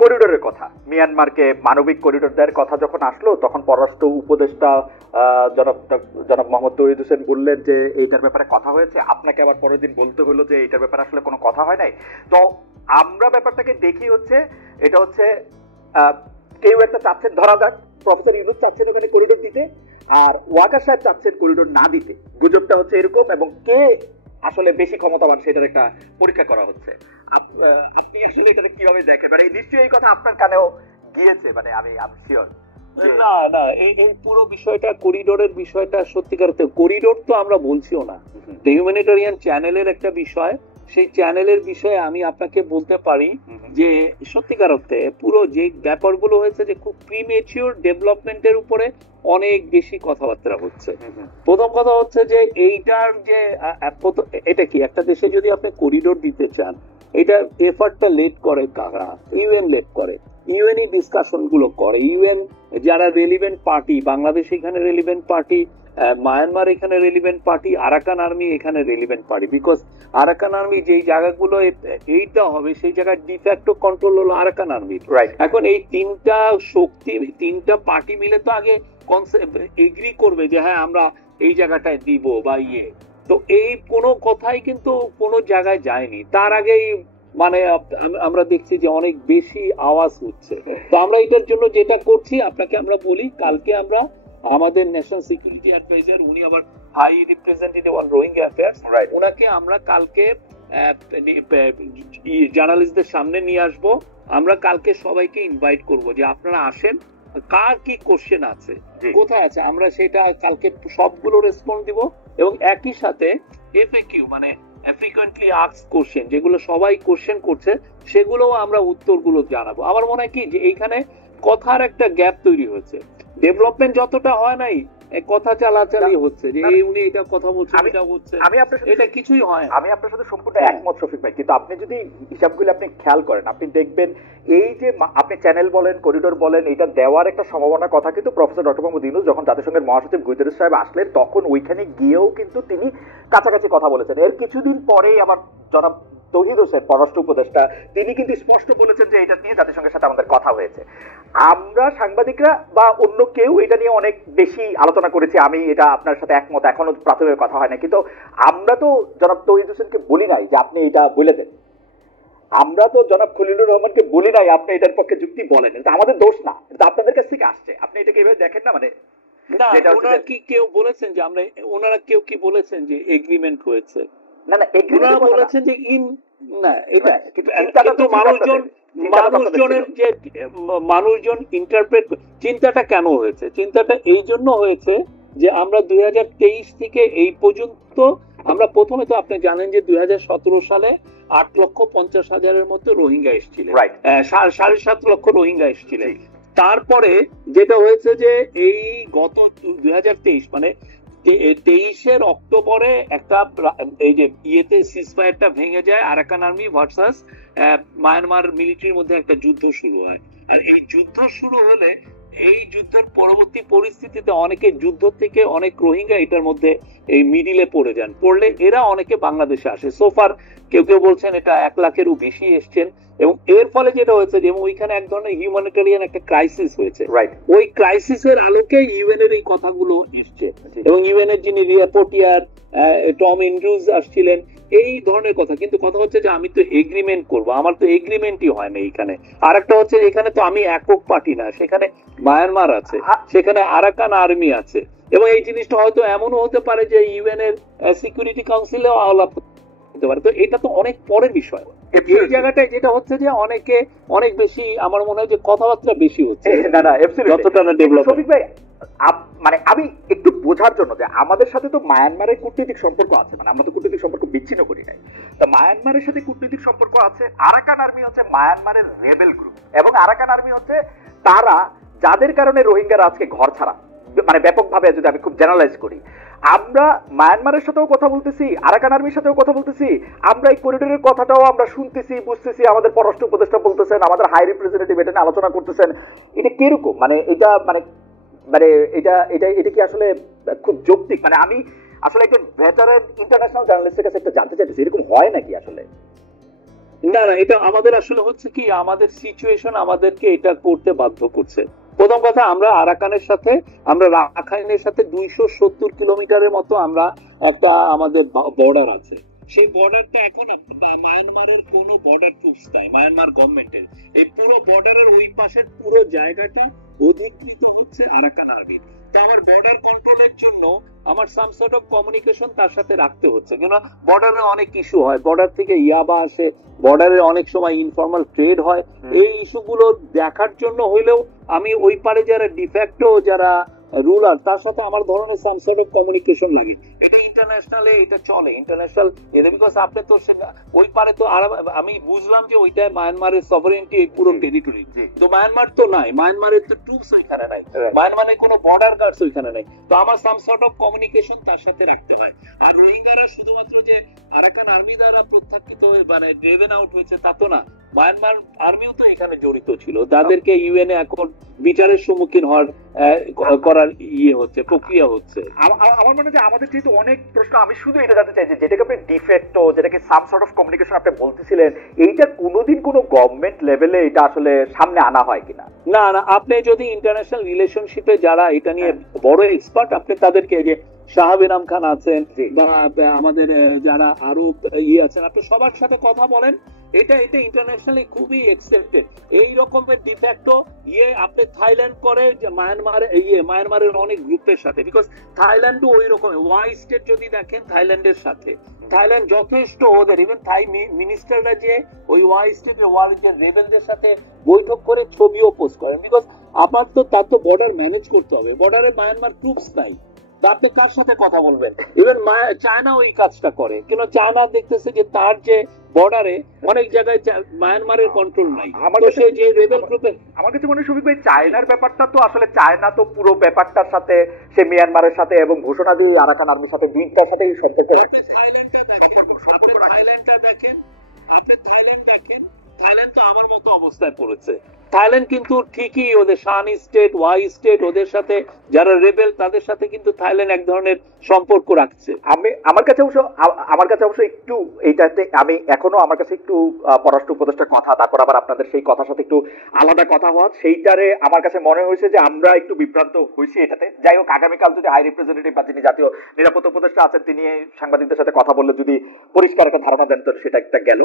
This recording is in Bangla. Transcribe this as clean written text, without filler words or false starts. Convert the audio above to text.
করিডোরের কথা, মিয়ানমারকে মানবিক করিডোর দেওয়ার কথা যখন আসলো, তখন পররাষ্ট্র উপদেষ্টা জনাব জনাব মোহাম্মদ তৌহিদ হোসেন বললেন যে এইটার ব্যাপারে কথা হয়েছে। আপনাকে আবার পরের দিন বলতে হলো যে এইটার ব্যাপারে আসলে কোনো কথা হয় নাই। তো আমরা ব্যাপারটাকে দেখি হচ্ছে এটা হচ্ছে কেউ একটা চাচ্ছেন, ধরা যাক প্রফেসর ইউনূস চাচ্ছেন ওখানে করিডোর দিতে, আর ওয়াকার সাহেব চাচ্ছেন করিডোর না দিতে। গুজবটা হচ্ছে এরকম, এবং কে আসলে বেশি ক্ষমতাবান সেটার একটা পরীক্ষা করা হচ্ছে। আপনি আসলে এটা কিভাবে দেখেন? মানে নিশ্চয়ই এই কথা আপনার কানেও গিয়েছে, মানে আমি শিওর। না না, এই পুরো বিষয়টা, করিডোরের বিষয়টা সত্যিকার করিডোর তো আমরা বলছিও না, হিউম্যানিটেরিয়ান চ্যানেলের একটা বিষয়। সেই চ্যানেলের বিষয়ে আমি আপনাকে বলতে পারি যে সত্যিকার অর্থে পুরো যে ব্যাপারগুলো হয়েছে যে খুব প্রিমেচিওর ডেভেলপমেন্টের উপরে অনেক বেশি কথাবার্তা হচ্ছে। প্রথম কথা হচ্ছে যে এইটার যে এটা কি একটা দেশে যদি আপনি করিডোর দিতে চান, এটা এফার্টটা লেট করে কারা? ইউএন লেট করে, ইউএন ডিসকাশন গুলো করে, ইউএন যারা রেলিভেন্ট পার্টি, বাংলাদেশ এখানে রেলিভেন্ট পার্টি, মায়ানমার এখানে রেলিভেন্ট পার্টি, আরাকান আর্মি এখানে relevant party. Because Arakan army যেই জায়গাগুলো এইটা হবে সেই জায়গায় ডিফ্যাক্টো কন্ট্রোল হলো আরাকান আর্মি। এখন এই তিনটা শক্তি, তিনটা পার্টি মিলে তো আগে এগ্রি করবে যে হ্যাঁ আমরা এই জায়গাটায় দিব বা তো এই কোনো কথাই কিন্তু কোনো জায়গায় যায়নি। তার আগেই মানে আমরা দেখছি যে অনেক বেশি আওয়াজ হচ্ছে। তো আমরা এটার জন্য যেটা করছি আপনাকে আমরা বলি, কালকে আমরা আমাদের ন্যাশনাল সিকিউরিটি অ্যাডভাইজার, উনি আবার high representative on Rohingya affairs, ওনাকে আমরা কালকে জার্নালিস্টদের সামনে নিয়ে আসব। আমরা কালকে সবাইকে ইনভাইট করব যে আপনারা আসেন, কার কি কোশ্চেন আছে, কোথায় আছে, আমরা সেটা কালকে সবগুলো রেসপন্স দিব। এবং একই সাথে এফএকিউ মানে ফ্রিকোয়েন্টলি আস্কড কোশ্চেন, যেগুলো সবাই কোশ্চেন করছে, সেগুলোও আমরা উত্তরগুলো জানাবো। আমার মনে হয় কি যে এইখানে কথার একটা গ্যাপ তৈরি হয়েছে, ডেভেলপমেন্ট যতটা হয় নাই, কথা চালাচালি হচ্ছে যে উনি এটা কথা বলছেন, এটা হচ্ছে, এটা কিছুই হয়। আমি আপনার সাথে সম্পূর্ণ একমত শফিক ভাই, কিন্তু আপনি যদি হিসাবগুলো আপনি খেয়াল করেন, আপনি দেখবেন এই যে আপনি চ্যানেল বলেন, করিডোর বলেন, এটা দেওয়ার একটা সম্ভাবনার কথা কিন্তু প্রফেসর ডক্টর মোহাম্মদ ইউনূস যখন জাতিসংঘের মহাসচিব গুতেরেস সাহেব আসলেন, তখন ওইখানে গিয়েও কিন্তু তিনি কাছাকাছি কথা বলেছেন। এর কিছুদিন পরেই আবার জনাব তৌহিদ হোসেন পররাষ্ট্র উপদেষ্টা, তিনি কিন্তু স্পষ্ট বলেছেন যে এটা নিয়ে জাতিসংঘের সাথে আমাদের কথা হয়েছে। আমরা সাংবাদিকরা বা অন্য কেউ এটা নিয়ে অনেক বেশি আলোচনা করেছি, আমি এটা আপনার সাথে একমত, এখনো প্রাথমিক কথা হয় না, কিন্তু আমরা তো জনাব তৌহিদ হোসেনকে বলি নাই যে আপনি এটা বলে দেন, আমরা তো জনাব খলিলুর রহমানকে বলি নাই আপনি এটার পক্ষে যুক্তি বলেন। এটা আমাদের দোষ না, এটা আপনাদের কাছ থেকে আসছে, আপনি এটাকে এভাবে দেখেন না। মানে ওনারা কি কেউ বলেছেন যে আমরা, ওনারা কেউ কি বলেছেন যে এগ্রিমেন্ট হয়েছে? না না, এগ্রিমেন্ট বলেছেন যে না, এটা কিন্তু মানুষজন ইন্টারপ্রেট, চিন্তাটা কেন হয়েছে? চিন্তাটা এই জন্য হয়েছে যে আমরা 2023 থেকে এই পর্যন্ত, আমরা প্রথমে তো আপনি জানেন যে 2017 সালে 8,50,000-এর মধ্যে রোহিঙ্গা এসেছিলেন, 7.5 লক্ষ রোহিঙ্গা এসেছিলেন। তারপরে যেটা হয়েছে যে এই গত 2023 মানে 23 অক্টোবরে একটা এই যে ইয়েতে সিজফায়ারটা ভেঙে যায়, আরাকান আর্মি ভার্সাস মায়ানমার মিলিটারির মধ্যে একটা যুদ্ধ শুরু হয়। আর এই যুদ্ধ শুরু হলে এই যুদ্ধের পরবর্তী পরিস্থিতিতে অনেকে যুদ্ধ থেকে অনেক রোহিঙ্গা এটার মধ্যে এই মিডিলে পড়ে যান, পড়লে এরা অনেকে বাংলাদেশে আসে। সোফার কেউ কেউ বলছেন এটা 1 লাখেরও বেশি এসছেন। এবং এর ফলে যেটা হয়েছে যে ওইখানে এক ধরনের হিউম্যানিটেরিয়ান একটা ক্রাইসিস হয়েছে। ওই ক্রাইসিসের আলোকে ইউএন এর এই কথাগুলো এসছে, এবং ইউএন এর যিনি রিপোর্টিয়ার টম এন্ড্রুজ আসছিলেন, এই ধরনের কথা। কিন্তু কথা হচ্ছে যে আমি তো এগ্রিমেন্ট করব, আমার তো এগ্রিমেন্টই হয় না এইখানে। আর একটা হচ্ছে এখানে তো আমি একক পার্টি না, সেখানে মায়ানমার আছে, সেখানে আরাকান আর্মি আছে, এবং এই জিনিসটা হয়তো এমনও হতে পারে যে ইউএন এর সিকিউরিটি কাউন্সিলেও আলাপ হতে পারে। তো এটা তো অনেক পরের বিষয়। এই জায়গাটায় যেটা হচ্ছে যে অনেকে অনেক বেশি, আমার মনে হয় যে কথাবার্তা বেশি হচ্ছে, যতটা না ডেভেলপ। মানে আমি একটু বোঝার জন্য যে আমাদের সাথে তো মায়ানমারের কূটনৈতিক সম্পর্ক আছে, মানে আমরা তো কূটনৈতিক সম্পর্ক বিচ্ছিন্ন করি নাই। তো মায়ানমারের সাথে কূটনৈতিক সম্পর্ক আছে। আরাকান আর্মি হচ্ছে মায়ানমারের রেবেল গ্রুপ, এবং আরাকান আর্মি হচ্ছে তারা যাদের কারণে রোহিঙ্গারা আজকে ঘর ছাড়া, মানে ব্যাপকভাবে যদি আমি খুব জেনারেলাইজ করি। আমরা মায়ানমারের সাথেও কথা বলতেছি, আরাকান আর্মির সাথেও কথা বলতেছি, আমরা এই করিডোরের কথাটাও আমরা শুনতেছি, বুঝতেছি, আমাদের পররাষ্ট্র উপদেষ্টা বলতেছেন, আমাদের হাই রিপ্রেজেন্টেটিভ এটা নিয়ে আলোচনা করতেছেন। এটা কিরকম, মানে এটা মানে মানে এটা এটা এটা কি আসলে খুব যৌক্তিক? মানে আমি আসলে একজন ভেটারেন ইন্টারন্যাশনাল জার্নালিস্টের কাছে একটা জানতে চাইতেছি, এরকম হয় নাকি আসলে? না না, এটা আমাদের আসলে হচ্ছে কি, আমাদের সিচুয়েশন আমাদেরকে এটা করতে বাধ্য করছে। প্রথম কথা, আমরা আরাকানের সাথে, আমরা রাখাইনের সাথে 270 কিলোমিটারের মতো আমরা একটা আমাদের বর্ডার আছে। সেই বর্ডারটা এখন মায়ানমারের কোনো বর্ডার ট্রুপস নাই, মায়ানমার গভর্নমেন্টের। এই পুরো বর্ডারের ওই পাশের পুরো জায়গাটা অধিকৃত হচ্ছে আরাকান আর্মি। তো আমার বর্ডার কন্ট্রোলের জন্য আমার সাম সর্ট অফ কমিউনিকেশন তার সাথে রাখতে হচ্ছে, কেন বর্ডারে অনেক ইস্যু হয়, বর্ডার থেকে ইয়াবা আসে, বর্ডারে অনেক সময় ইনফর্মাল ট্রেড হয়। এই ইস্যুগুলো দেখার জন্য হইলেও আমি ওই পারে যারা ডিফ্যাক্টো যারা রুলার তার সাথে আমার ধরনের সাম সর্ট অফ কমিউনিকেশন লাগে। এটা ইন্টারন্যাশনালে এটা চলে, ইন্টারন্যাশনাল এদের, বিকজ আপনি তো ওই পারে তো আমি বুঝলাম যে ওইটা মায়ানমারের সভারেন্টি, এই পুরো টেরিটরি। তো মায়ানমার তো নাই, মায়ানমারের তো ট্রুপস ওইখানে নাই, মায়ানমারের কোনো বর্ডার গার্ডস ওইখানে নাই। তো আমার সাম সর্ট অফ কমিউনিকেশন তার সাথে রাখতে হয়। আর রোহিঙ্গারা শুধুমাত্র যে আরাকান আর্মি দ্বারা প্রত্যাখ্যিত হয়ে মানে ড্রেভেন আউট হয়েছে তা তো না, মায়ানমার আর্মিও তো এখানে জড়িত ছিল, তাদেরকে ইউএনএ এখন বিচারের সম্মুখীন হওয়ার করার হচ্ছে, প্রক্রিয়া হচ্ছে। আমার মনে হয় যে আমাদের যেহেতু অনেক প্রশ্ন, আমি শুধু এটা জানতে চাই যে যেটাকে আপনি ডিফেক্টো, যেটাকে সাম সর্ট অফ কমিউনিকেশন আপনি বলতেছিলেন, এইটা কোনোদিন কোনো গভর্নমেন্ট লেভেলে এটা আসলে সামনে আনা হয় কিনা? না না, আপনি যদি ইন্টারন্যাশনাল রিলেশনশিপে যারা এটা নিয়ে বড় এক্সপার্ট, আপনি তাদেরকে, যে শাহাব ইনাম খান আছেন বা আমাদের যারা আরো আছেন, আপনি সবার সাথে কথা বলেন। এটা ইন্টারন্যাশনালি খুবই একসেপ্টেড। এই রকমের ডিফ্যাক্টো আপনি থাইল্যান্ড করে যে মায়ানমারের অনেক গ্রুপের সাথে, বিকজ থাইল্যান্ডও ওই রকম ওয়াই স্টেট যদি দেখেন থাইল্যান্ডের সাথে, থাইল্যান্ড যথেষ্ট ওদের, ইভেন থাই মিনিস্টাররা যে ওই ওয়াই স্টেট ওয়ার যে রেবেলদের সাথে বৈঠক করে ছবিও পোস্ট করেন, বিকজ আপনার তো তার তো বর্ডার ম্যানেজ করতে হবে, বর্ডারে মায়ানমার ট্রুপস নাই, আপনি কার সাথে কথা বলবেন? ইভেন চায়না ওই কাজটা করে, কিন্তু চায়না দেখতেছে যে তার যে বর্ডারে অনেক জায়গায় মায়ানমারের কন্ট্রোল নাই, তো সে যে রেবেল গ্রুপের। আমার কাছে মনে হয় শফিক ভাই, চায়নার ব্যাপারটা তো আসলে চায়না তো পুরো ব্যাপারটার সাথে সে মিয়ানমারের সাথে এবং ঘোষণা দিয়ে আরাকান আর্মির সাথে দুইটার সাথে সম্পর্ক রাখে। আপনি থাইল্যান্ড দেখেন, থাইল্যান্ড তো আমার মতো অবস্থায় পড়েছে। থাইল্যান্ড কিন্তু ঠিকই ওদের শান স্টেট, ওয়াই স্টেট, ওদের সাথে যারা রেবেল তাদের সাথে কিন্তু থাইল্যান্ড এক ধরনের সম্পর্ক রাখছে। আমার কাছে অবশ্য একটু এইটাতে আমি এখনো আমার কাছে একটু পররাষ্ট্র উপদেষ্টার কথা, তারপর আবার আপনাদের সেই কথার সাথে একটু আলাদা কথা হওয়া, সেইটারে আমার কাছে মনে হয়েছে যে আমরা একটু বিভ্রান্ত হয়েছি এটাতে। যাই হোক, আগামীকাল যদি হাই রিপ্রেজেন্টেটিভ বা যিনি জাতীয় নিরাপত্তা উপদেষ্টা আছেন তিনি সাংবাদিকদের সাথে কথা বললে যদি পরিষ্কার একটা ধারণা দেন, তো সেটা একটা গেল।